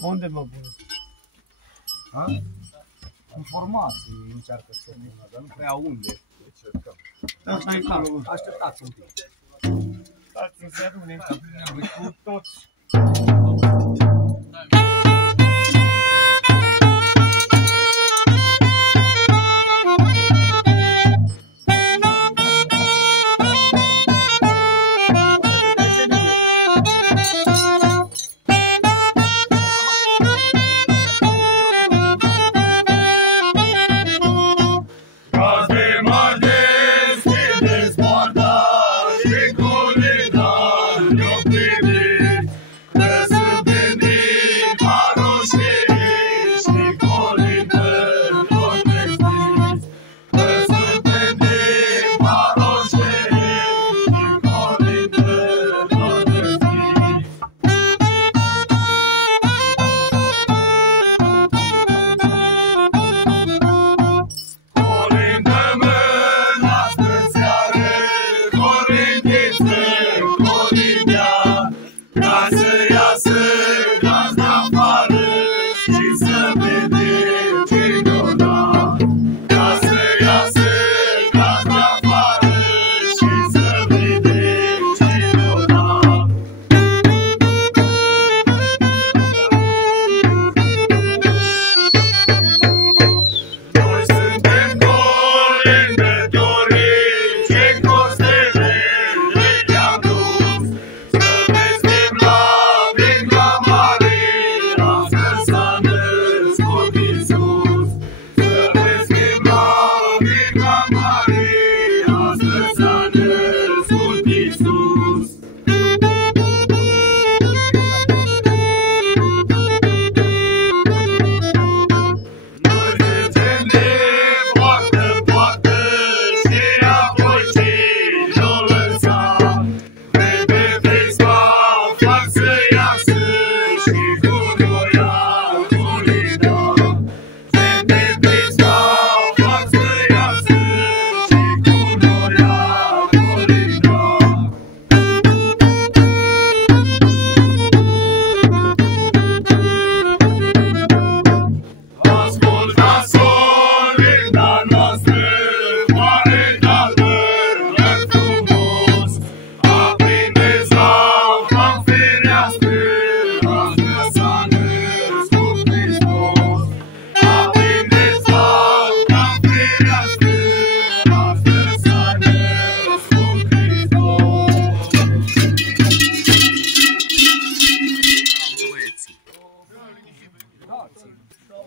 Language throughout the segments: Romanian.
Unde mă pun? Informații încearcă să pună, dar nu prea unde. Așteptați un pic. Stați-mi să rămânem cu toți.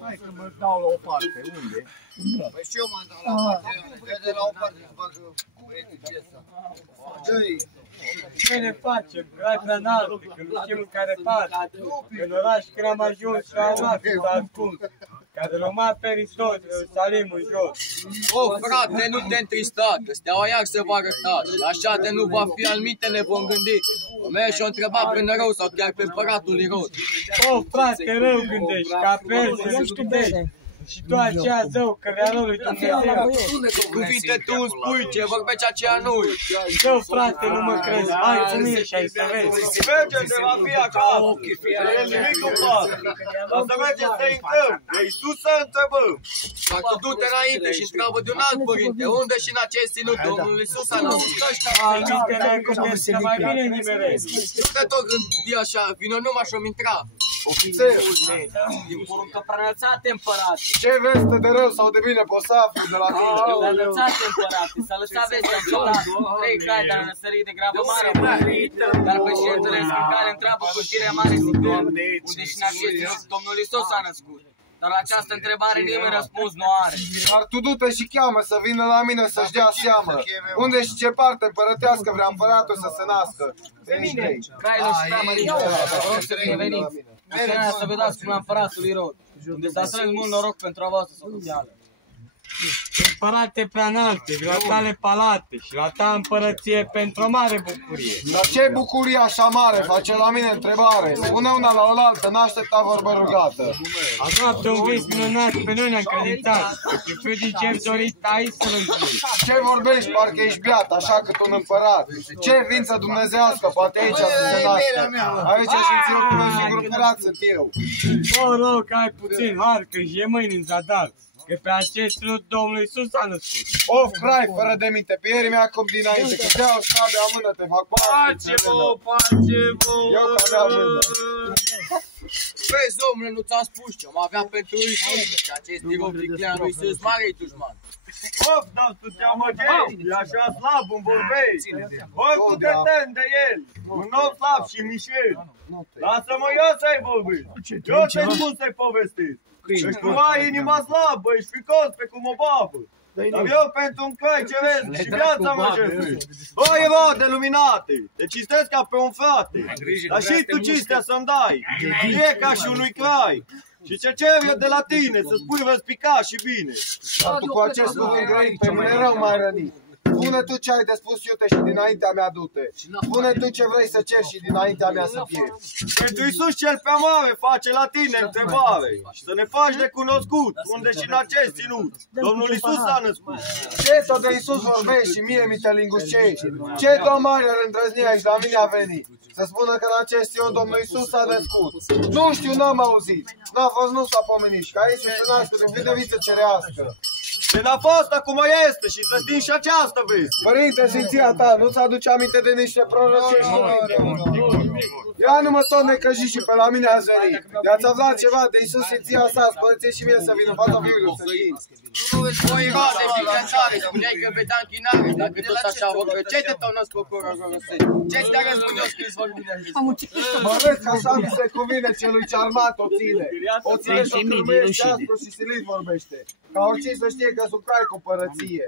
Hai că mă dau la o parte, unde? Păi și eu m-am dat la o parte, de la o parte să fac băieții piesa. Ce ne facem? Grația înaltă, că nu știm în care parte. În oraș când am ajuns și am luat să ascund. Ca de rămat pe Hristos, Ierusalim în jos. O, frate, nu te întrista, că steaua iar se va arăta. Și așa de nu va fi, alminte ne vom gândi. Femeia și-o întreba până rău sau chiar pe împăratul Irod. O, frate, rău gândești, ca pe el să nu gândești. Și tu aceea zău, cărearul lui Dumnezeu. Cuvinte tu îmi spui ce vorbești aceea nu-i. Zău, frate, nu mă crezi, hai cu mine și ai să vezi. Merge de la fie acasă, e nimic în pas. Dar să mergem să intrăm, de Iisus să întrebăm. Dar tu du-te înainte și întreabă de un alt părinte, unde și în acest ținut Domnul Iisus a născut ăștia. Nici că n-ai gândesc, că mai bine nimerezi. Nu te tot gândi așa, vină numai și-o intra. Ofițer! Din poruncă pronățate, împărate. Ce veste de rău sau de bine poți să afli de la tine? S-a lăsat, împărate, s-a lăsat vestea în cetat. 3 cai de-a năsărit de grabă mare, dar președintele în scricare întreabă cu știrea mare zicând, unde și în acest ținut Domnul Iisus a născut. Dar la această întrebare nimeni răspuns nu are. Dar tu du-te și cheamă să vină la mine să-și dea seamă. Unde și ce parte împărătească vrea împăratul să se nască. Veniți aici. Cailor și preamăriți, vă rog să reveniți. Asemenea să vedați cum la împăratul Irod, unde s-a strâns mult noroc pentru a voastră socoteală. Împărate prea înalte, la tale palate și la ta împărăție pentru o mare bucurie. Dar ce bucurie așa mare face la mine întrebare? Spune una la oaltă, n-aștepta vorbă rugată. Azi noapte un vis minunat pe noi ne-am creditat, că fiul din cer dorit ai să-l înjuri. Ce vorbești? Parcă ești beat, așa cât un împărat. Ce ființă dumnezească poate aici să se nască? Aici și în ținut meu singur împărat sunt eu. O rog, ai puțin har, că-și e mâini în zadar, că pe acest ținut Domnul Iisus a născut. Of, crai, fără de minte, pe ieri mi-a cum dinainte, că te-au scabea mână, te fac Pace-vă, pace-vă! Eu că avea mână. Vezi, domnule, nu ți-am spus ce am avea pentru Iisus, că acest dirop viclean lui Iisus mare-i dușman. Of, dar tu te amăgești, e așa slab în vorbești. Ori tu te temi de el, un nou slab și mișel. Lasă-mă eu să-i vorbesc, eu te spun să-i povestesc. Deci tu ai inima slabă, ești ficos pe cum o babă. Dar eu pentru un crai ceresc și viața mă jertfesc. O, erode luminate, te cinstesc ca pe un frate. Dar și tu cinstea să-mi dai, e ca și unui crai. Și ce cer eu de la tine, să spui răspica și bine. Dar tu cu acest cuvânt grăit pe mine rău m-ai rănit. Spune tu ce ai de spus iute și dinaintea mea du-te. Spune tu ce vrei să ceri și dinaintea mea să pierzi. Pentru Iisus cel prea mare face la tine întrebare și să ne faci de cunoscut, unde și în acest ținut Domnul Iisus s-a născut. Ce tot de Iisus vorbești și mie mi te lingușești? Ce tot mare îndrăznie aici la mine a venit? Să spună că în acest ținut Domnul Iisus s-a născut. Nu știu, n-am auzit. N-a fost, nu s-a pomenit și ca aici se naște din fideviță cerească. Când a fost, acum este și văzdim și această veste. Părinte, Sfinția ta, nu-ți aduce aminte de niște prorocești? Ia nu mă tot necăji și pe la mine a zărit. I-ați aflat ceva de Iisus Sfinția sa, spuneți și mie să vin în fața fiului să vin. Tu nu îți voi roade ființare, spuneai că vedea închinare, dacă tot așa vorbe, ce te tăunăți poporul rogosei? Ce-ți te-a răspund eu scris vorbim de Hristos? Mă vezi că așa mi se cuvine celui ce armat o ține. O ține și o cârmuiește aspru și silit vorbește. Ca oricine să știe că sunt crai cu părăție.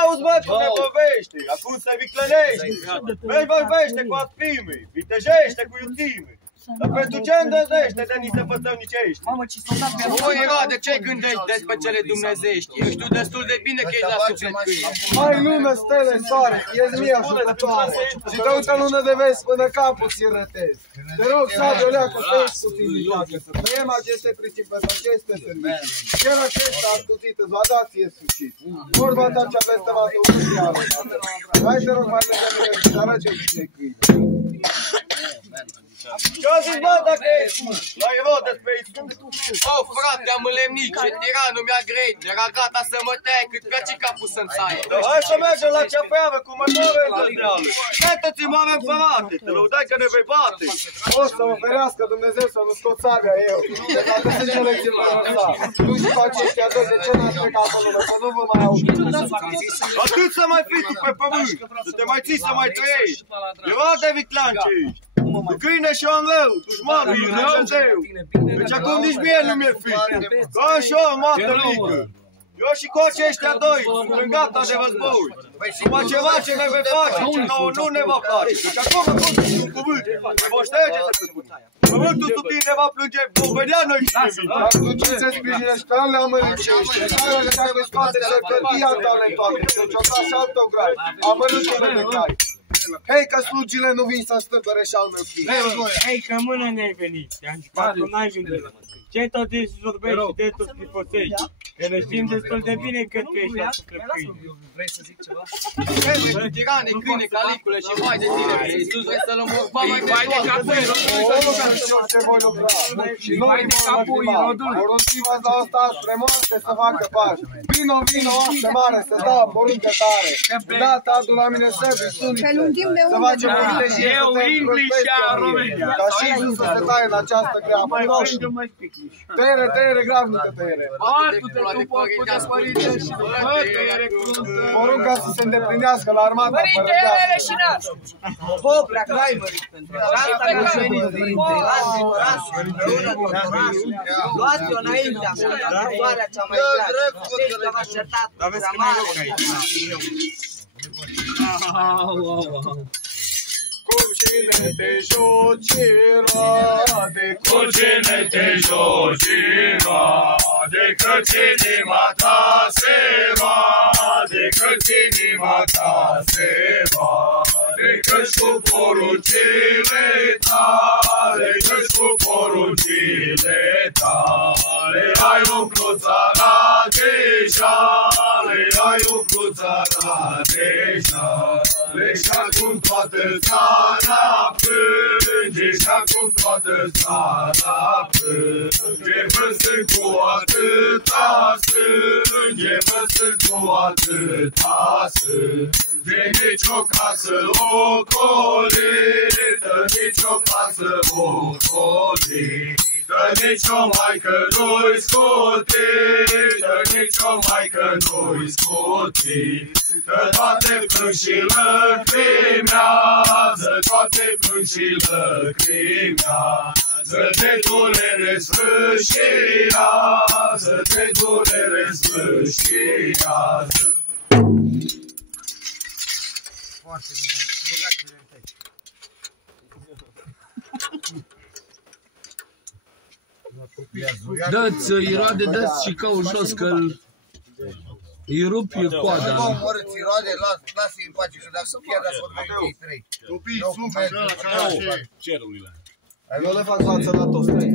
Auzi, bă, cum ne vorbește, acum se viclănește. Vezi, vorbește cu asprime, vitejește cu iubime. Dar pentru ce îndrăznește de ni se fățăvnicești? O, Irode, ce gândești despre cele dumnezeiești? Eu știu destul de bine că ești la suflet câine. Hai lună, stele, soare, ies mie ajutătoare. Și te uită lună de vezi până capul ți rătezi. Te rog, Sabe, o leacă, stai puțin din viață, să trăiem aceste principii, aceste servicii. Chiar acesta ascuțit îți va da ție sfârșit. Vorba ta cea blestemată ușială. Hai te rog, mai lângă mine și arăce niște câini. Ce-o zis, bă, dacă ești la Irod despre Iisus? O, frate, am înlemnit, ce tiranul mi-a greit, era gata să mă taie cât plăci capul să-mi saie. Hai să mergem la ceafeavă cu mătoare îndrăzneală. Iată-ți mare împărate, te lăudai că ne vei bate. O să mă ferească Dumnezeu să nu scot sabia eu. De toate sângele ți-l voi lăsa. Tu și cu aceștia doi, de ce n-ați plecat pe lume, să nu vă mai aud. Atât să mai fii tu pe pământ, să te mai ții să mai trăiești. Irode viclean ce ești. Tu câine și om rău, dușmanul e Dumnezeu. Deci acum nici mie nu mi-e frică. Ca și o moartă mică. Eu și cu aceștia doi sunt gata de război. Numai ceva ce ne vei face, ce nouă nu ne va place. Deci acum răspunsul un cuvânt, ne vor șterge să spun. Pământul sub tine va plânge, vom vedea noi și ne vin. Dar tu ce se sprijinești, că le amăricești. Care le dacă scoate să cătia talentoare. Deci o ca și altă grai. Amăruțele de grai. Hei, că slugile nu vin să stâmpere și al meu chin. Hei, că mână ne-ai venit, te-am jucat, tu n-ai gândit. Ce tot ești vorbești și de tot scrifosești? Că ne știm destul de bine că tu ești la suflet câine. Vrei să zic ceva? Trebuie, tirane, câine, calicule și vai de tine, pe Iisus vrei să-l omori, mai de capul. Ce voi lucra. Și nu îi vor lăgrima. Porunțiva la asta spre moarte să facă pași. Vino, vino, oaște mare, să dau poruncă tare. De data adu la mine săbi, sunice. Să facem prilejie să te încrăpești ca mine. Ca și Iisus să se taie în această grea. Tăiere, tăiere, gravnică tăiere. Batu-te tu, părinte, părinte, și bă, tăiere cruntă. Porunca să se îndeplinească la armata Părinte, ele leșinat! Ho, pleacă, n-ai mărit pentru asta, n-am venit, părinte, lasă-i orașul, împreună cu orașul, luați-o înainte, așa, la soarea cea mai dragă, știți că v-a certat gramare. Cu cine te joci, Rade? Cu cine te joci, Rade? Căci inima ta se roade, căci inima ta se roade, căci cu poruncile tale, căci cu poruncile tale, ai umplut țara de șale, ai umplut țara de șale, și acum toată țara plânge, și acum toată țara plânge, văzând cu atâta sânge, văzând cu atâta sânge, nici o casă ocolită, nici o casă ocolită, nici o maică nu-i scutită, nici o maică nu-i scutită, toate plâng și lăcrimează, toate plâng și lăcrimează, de durere sfârșiază, de durere sfârșiază. Foarte bine, băgați-le în tăi. Dă-ți, Irode, dă-ți și căul jos că-l... Îi rupi coada. Nu omorâți, Irode, lasă-i în pace, că dacă pierde, să văd ei trei. Copii, sunt așa și cerurile. Eu le fac față la toți trei.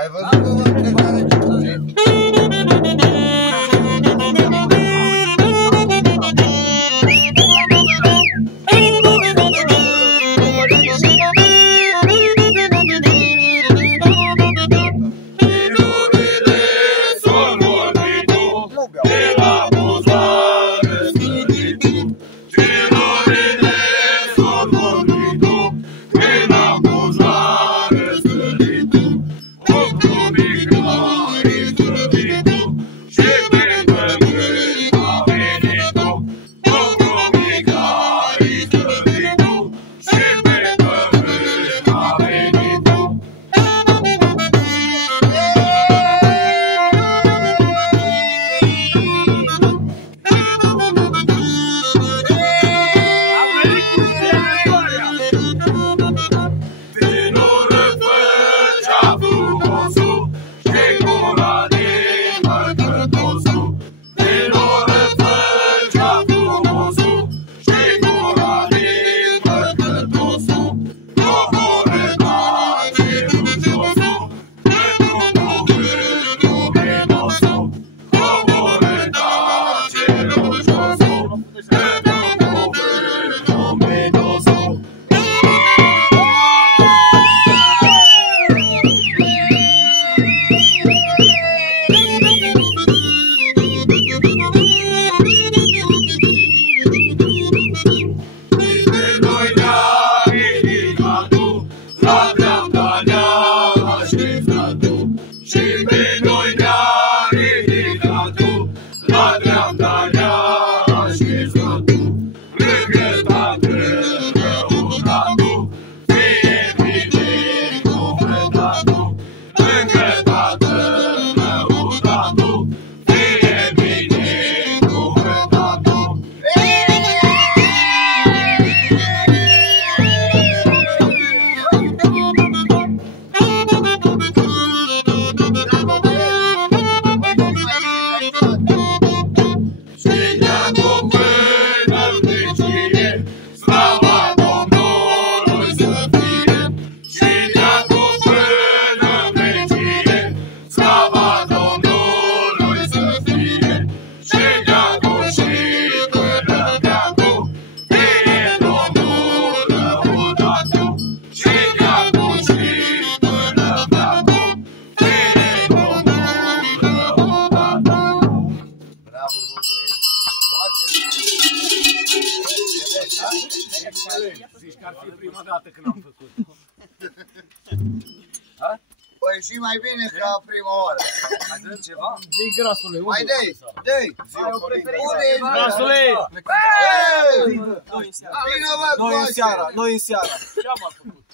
Ai văzut că v-am plecat de ce? Zici că ar fi prima dată când am făcut. ieși mai bine ca prima oară. Mai dăm ceva? Zi grasule, unde? Mai dă-i, dă-i. Grasule! Bine, bă, Noi în seara. Ce-am făcut?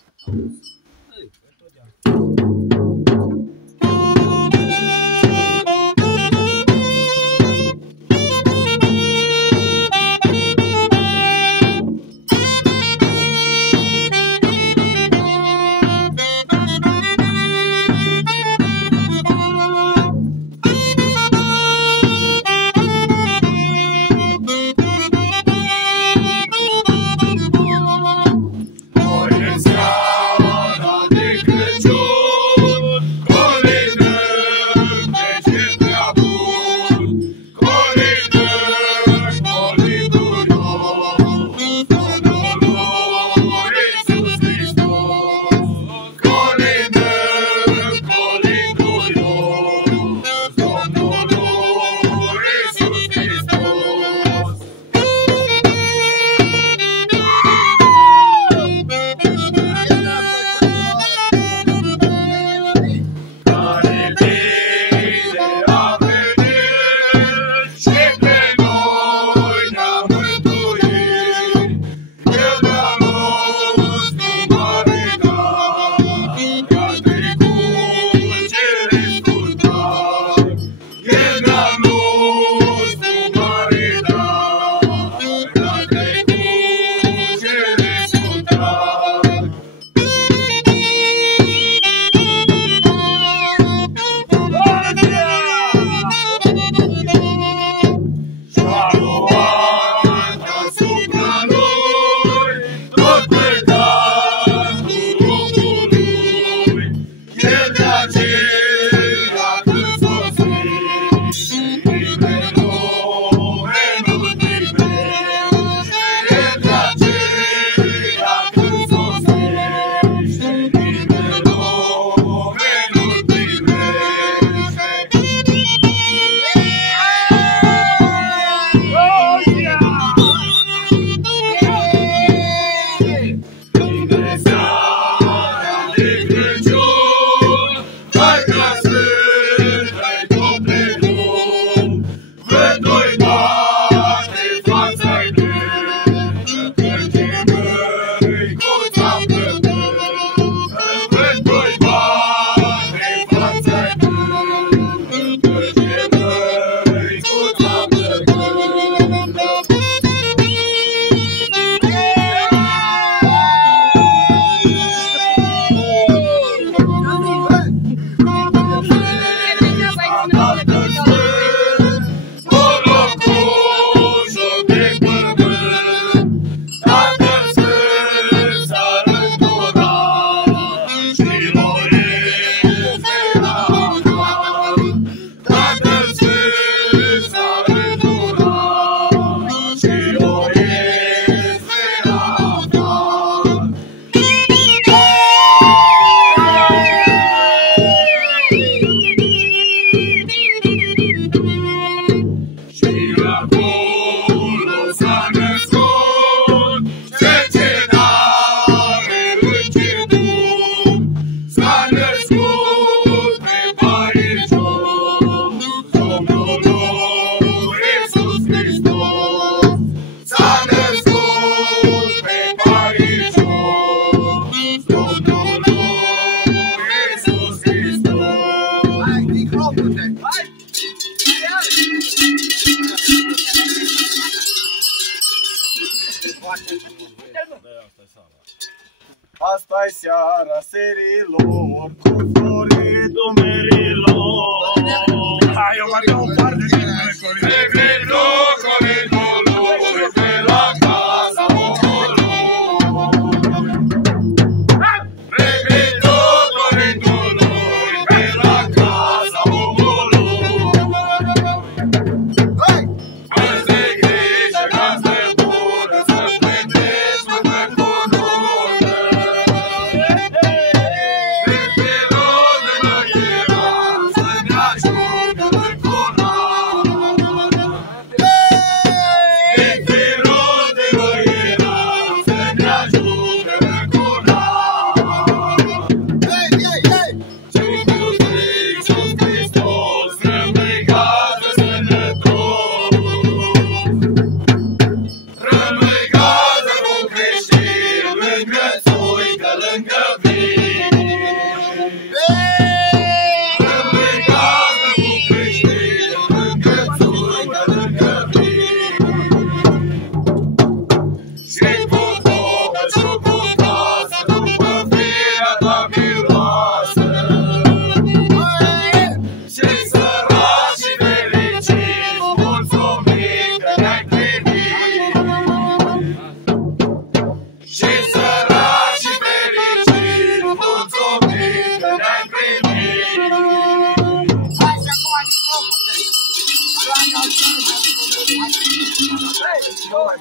Asta-i seara serilor, cu florii dumerilor. Hai, eu mă dau un par de tine, coridorului, pe la casa omului. Coridorului, pe la casa omului. Fără de grijă, gazdă bună, să-ți vedeți până cu nună. Nu mai